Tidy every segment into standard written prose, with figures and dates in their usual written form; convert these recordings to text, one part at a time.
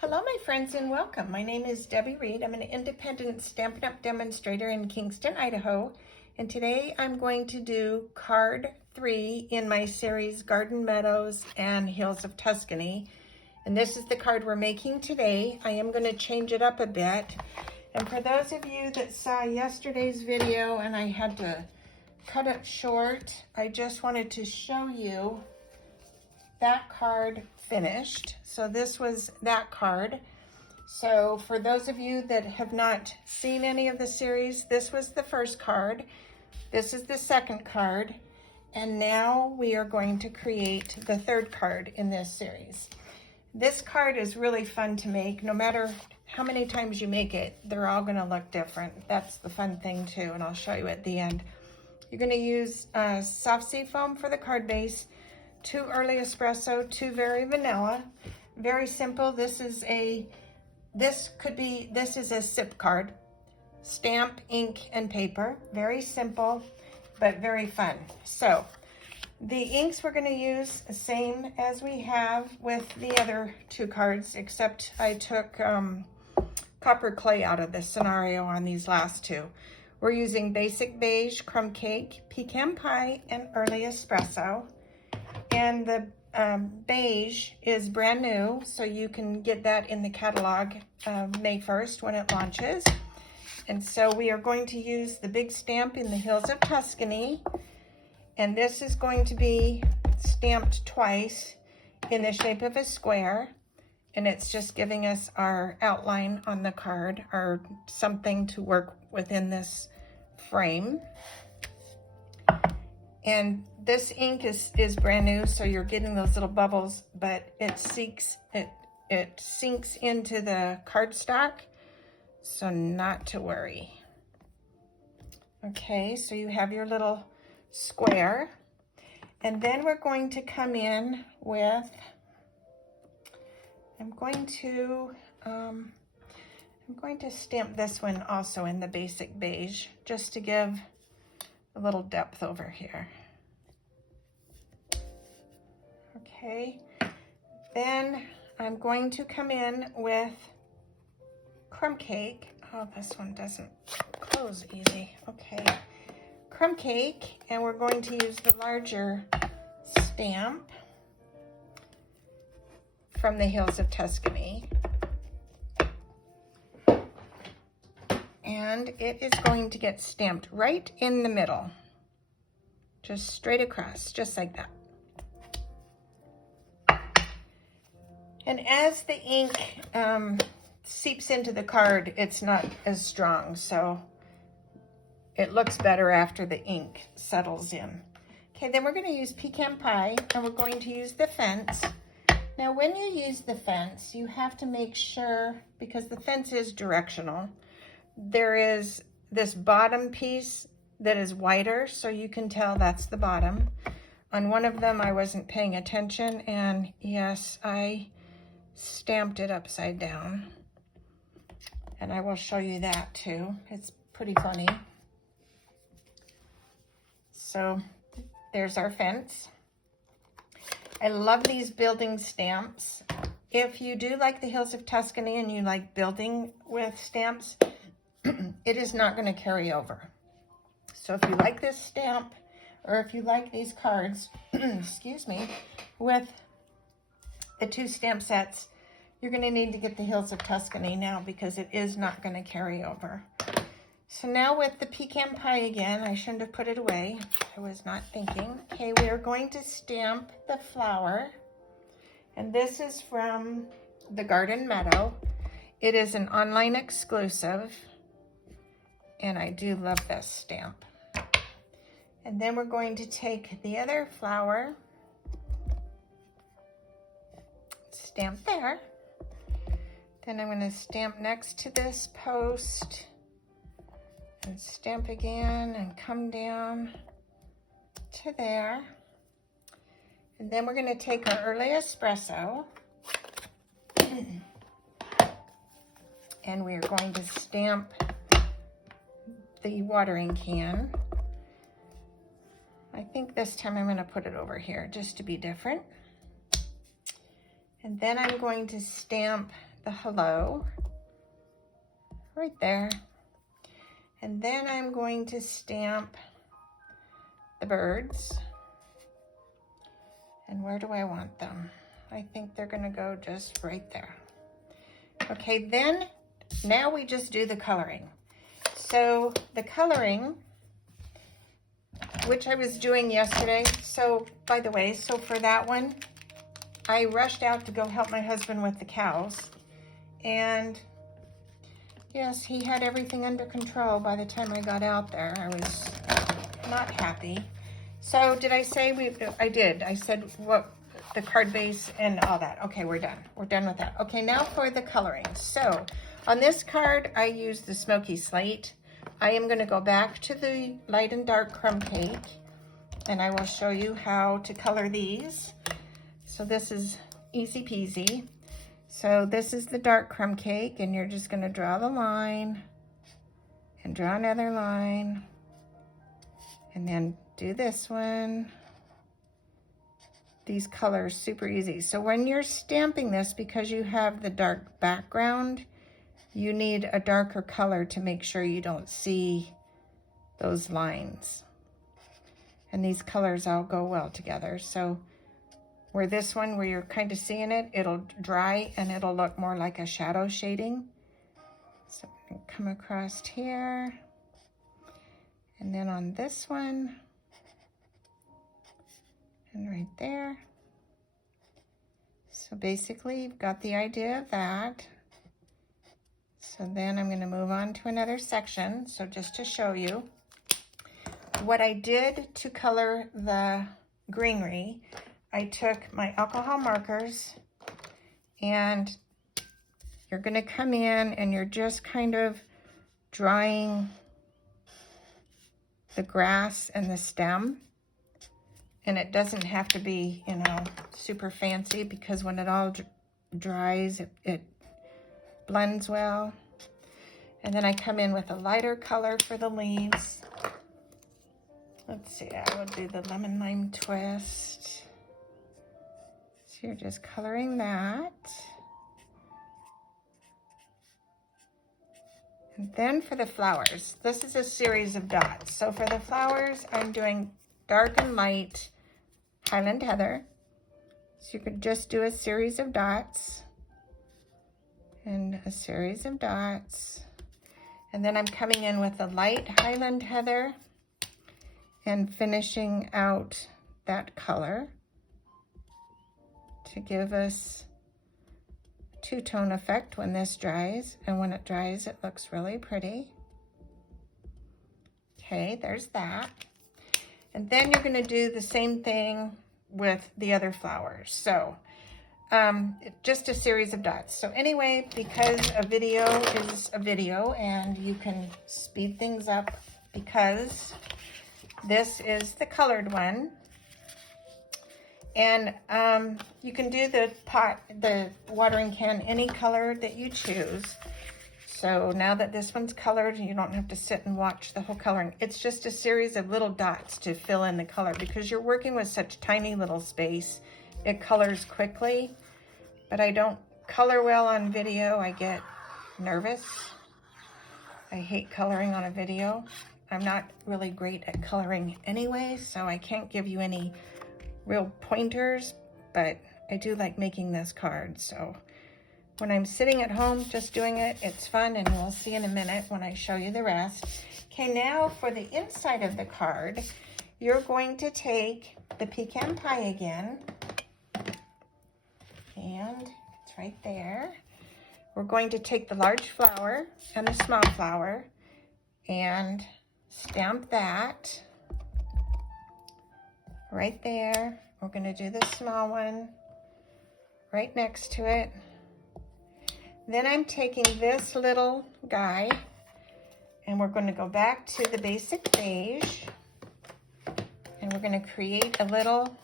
Hello my friends and welcome. My name is Debbie Reed. I'm an independent Stampin' Up! Demonstrator in Kingston, Idaho. And today I'm going to do card 3 in my series Garden Meadows and Hills of Tuscany. And this is the card we're making today. I am going to change it up a bit. And for those of you that saw yesterday's video and I had to cut it short, I just wanted to show you that card finished. So this was that card. So for those of you that have not seen any of the series, this was the first card. This is the second card. And now we are going to create the third card in this series. This card is really fun to make. No matter how many times you make it, they're all going to look different. That's the fun thing too, and I'll show you at the end. You're going to use soft seafoam for the card base, 2 Early Espresso, 2 Very Vanilla. Very simple. This is a SIP card. Stamp, ink, and paper. Very simple, but very fun. So the inks we're going to use the same as we have with the other 2 cards, except I took copper clay out of the scenario on these last 2. We're using Basic Beige, Crumb Cake, Pecan Pie, and Early Espresso. And the beige is brand new, so you can get that in the catalog May 1st when it launches. And so we are going to use the big stamp in the Hills of Tuscany. And this is going to be stamped twice in the shape of a square. And it's just giving us our outline on the card, or something to work within this frame. And this ink is brand new, so you're getting those little bubbles, but it sinks into the cardstock, so not to worry. Okay, so you have your little square, and then we're going to come in with, I'm going to stamp this one also in the Basic Beige, just to give a little depth over here. Okay, then I'm going to come in with Crumb Cake. Oh, this one doesn't close easy. Okay, Crumb Cake, and we're going to use the larger stamp from the Hills of Tuscany. And it is going to get stamped right in the middle, just straight across, just like that. And as the ink seeps into the card, it's not as strong, so it looks better after the ink settles in. Okay, then we're going to use Pecan Pie, and we're going to use the fence. Now, when you use the fence, you have to make sure, because the fence is directional, there is this bottom piece that is wider, so you can tell that's the bottom. On one of them, I wasn't paying attention, and yes, I stamped it upside down. And I will show you that too. It's pretty funny. So there's our fence. I love these building stamps. If you do like the Hills of Tuscany and you like building with stamps, it is not going to carry over. So if you like this stamp, or if you like these cards, excuse me, with the 2 stamp sets, you're going to need to get the Hills of Tuscany now, because it is not going to carry over. So now with the Pecan Pie again, I shouldn't have put it away. I was not thinking. Okay, we are going to stamp the flower. And this is from the Garden Meadow. It is an online exclusive. And I do love this stamp. And then we're going to take the other flower, stamp there. Then I'm going to stamp next to this post, and stamp again, and come down to there. And then we're going to take our Early Espresso, and we are going to stamp the watering can. I think this time I'm going to put it over here just to be different. And then I'm going to stamp the hello right there. And then I'm going to stamp the birds. And where do I want them? I think they're gonna go just right there. Okay, then now we just do the coloring. So the coloring, which I was doing yesterday. So by the way, so for that one, I rushed out to go help my husband with the cows. And yes, he had everything under control by the time I got out there. I was not happy. So did I say I did. I said what the card base and all that. Okay, we're done. We're done with that. Okay, now for the coloring. So on this card, I use the Smoky Slate. I am going to go back to the light and dark crumb cake, and I will show you how to color these. So this is easy peasy. So this is the dark crumb cake, and you're just going to draw the line and draw another line, and then do this one. These colors super easy. So when you're stamping this, because you have the dark background, you need a darker color to make sure you don't see those lines. And these colors all go well together. So where this one, where you're kind of seeing it, it'll dry and it'll look more like a shadow shading. So I'm gonna come across here. And then on this one, and right there. So basically you've got the idea of that. So then I'm going to move on to another section. So just to show you what I did to color the greenery, I took my alcohol markers, and you're going to come in and you're just kind of drawing the grass and the stem. And it doesn't have to be, you know, super fancy, because when it all dries, it blends well. And then I come in with a lighter color for the leaves. Let's see, I will do the lemon lime twist. So you're just coloring that. And then for the flowers, this is a series of dots. So for the flowers, I'm doing dark and light Highland Heather. So you could just do a series of dots and a series of dots. And then I'm coming in with a light Highland Heather and finishing out that color to give us a two-tone effect when this dries. And when it dries, it looks really pretty. Okay, there's that. And then you're going to do the same thing with the other flowers. So just a series of dots. So anyway, because a video is a video and you can speed things up, because this is the colored one. And you can do the watering can any color that you choose. So now that this one's colored, you don't have to sit and watch the whole coloring. It's just a series of little dots to fill in the color, because you're working with such tiny little space. It colors quickly, but I don't color well on video. I get nervous. I hate coloring on a video. I'm not really great at coloring anyway, so I can't give you any real pointers, but I do like making this card. So when I'm sitting at home just doing it, it's fun, and we'll see in a minute when I show you the rest. Okay, now for the inside of the card, you're going to take the pecan pie again, and it's right there. We're going to take the large flower and the small flower and stamp that right there. We're going to do the small one right next to it. Then I'm taking this little guy, and we're going to go back to the Basic Beige, and we're going to create a little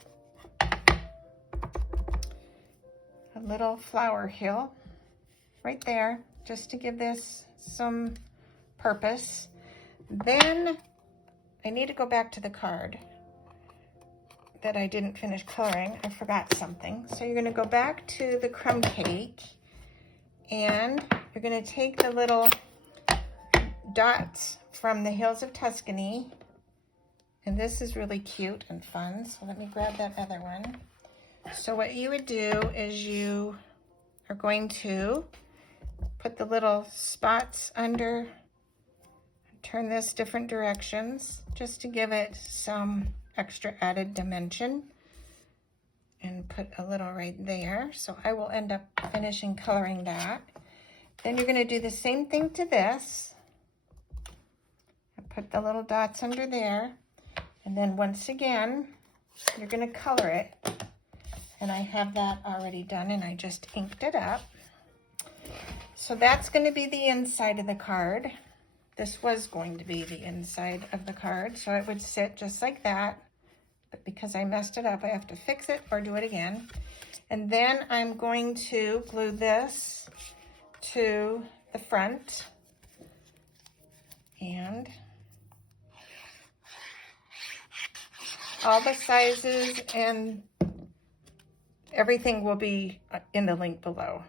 flower hill right there, just to give this some purpose. Then I need to go back to the card that I didn't finish coloring. I forgot something. So you're going to go back to the crumb cake, And you're going to take the little dots from the hills of Tuscany, and this is really cute and fun, so let me grab that other one. So what you would do is you are going to put the little spots under, turn this different directions just to give it some extra added dimension, and put a little right there. So I will end up finishing coloring that. Then you're going to do the same thing to this. Put the little dots under there, and then once again you're going to color it, and I have that already done and I just inked it up. So that's going to be the inside of the card. This was going to be the inside of the card, so it would sit just like that. But because I messed it up, I have to fix it or do it again. And then I'm going to glue this to the front. And all the sizes and everything will be in the link below.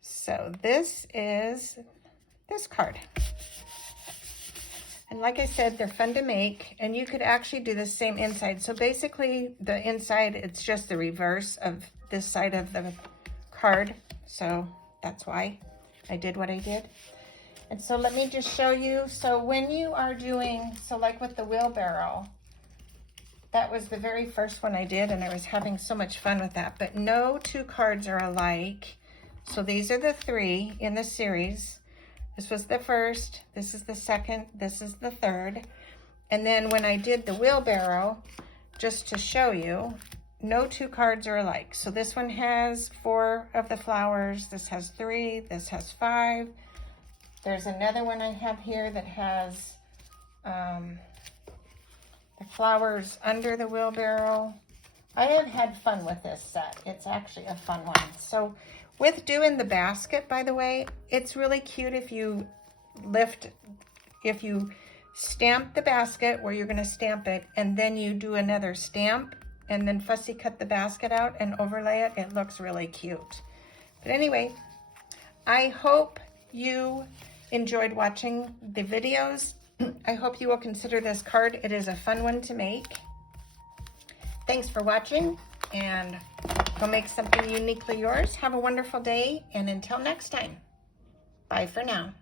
So this is this card. And like I said, they're fun to make, and you could actually do the same inside. So basically the inside, it's just the reverse of this side of the card. So that's why I did what I did. And so let me just show you. So when you are doing, so like with the wheelbarrow, that was the very first one I did, and I was having so much fun with that. But no two cards are alike. So these are the 3 in the series. This was the first, this is the second, this is the third. And then when I did the wheelbarrow, just to show you, no two cards are alike. So this one has 4 of the flowers, this has 3, this has 5. There's another one I have here that has the flowers under the wheelbarrow. I have had fun with this set. It's actually a fun one. So with doing the basket, by the way, it's really cute if you stamp the basket where you're going to stamp it, and then you do another stamp and then fussy cut the basket out and overlay it. It looks really cute. But anyway, I hope you enjoyed watching the videos. I hope you will consider this card. It is a fun one to make. Thanks for watching, and go make something uniquely yours. Have a wonderful day, and until next time, bye for now.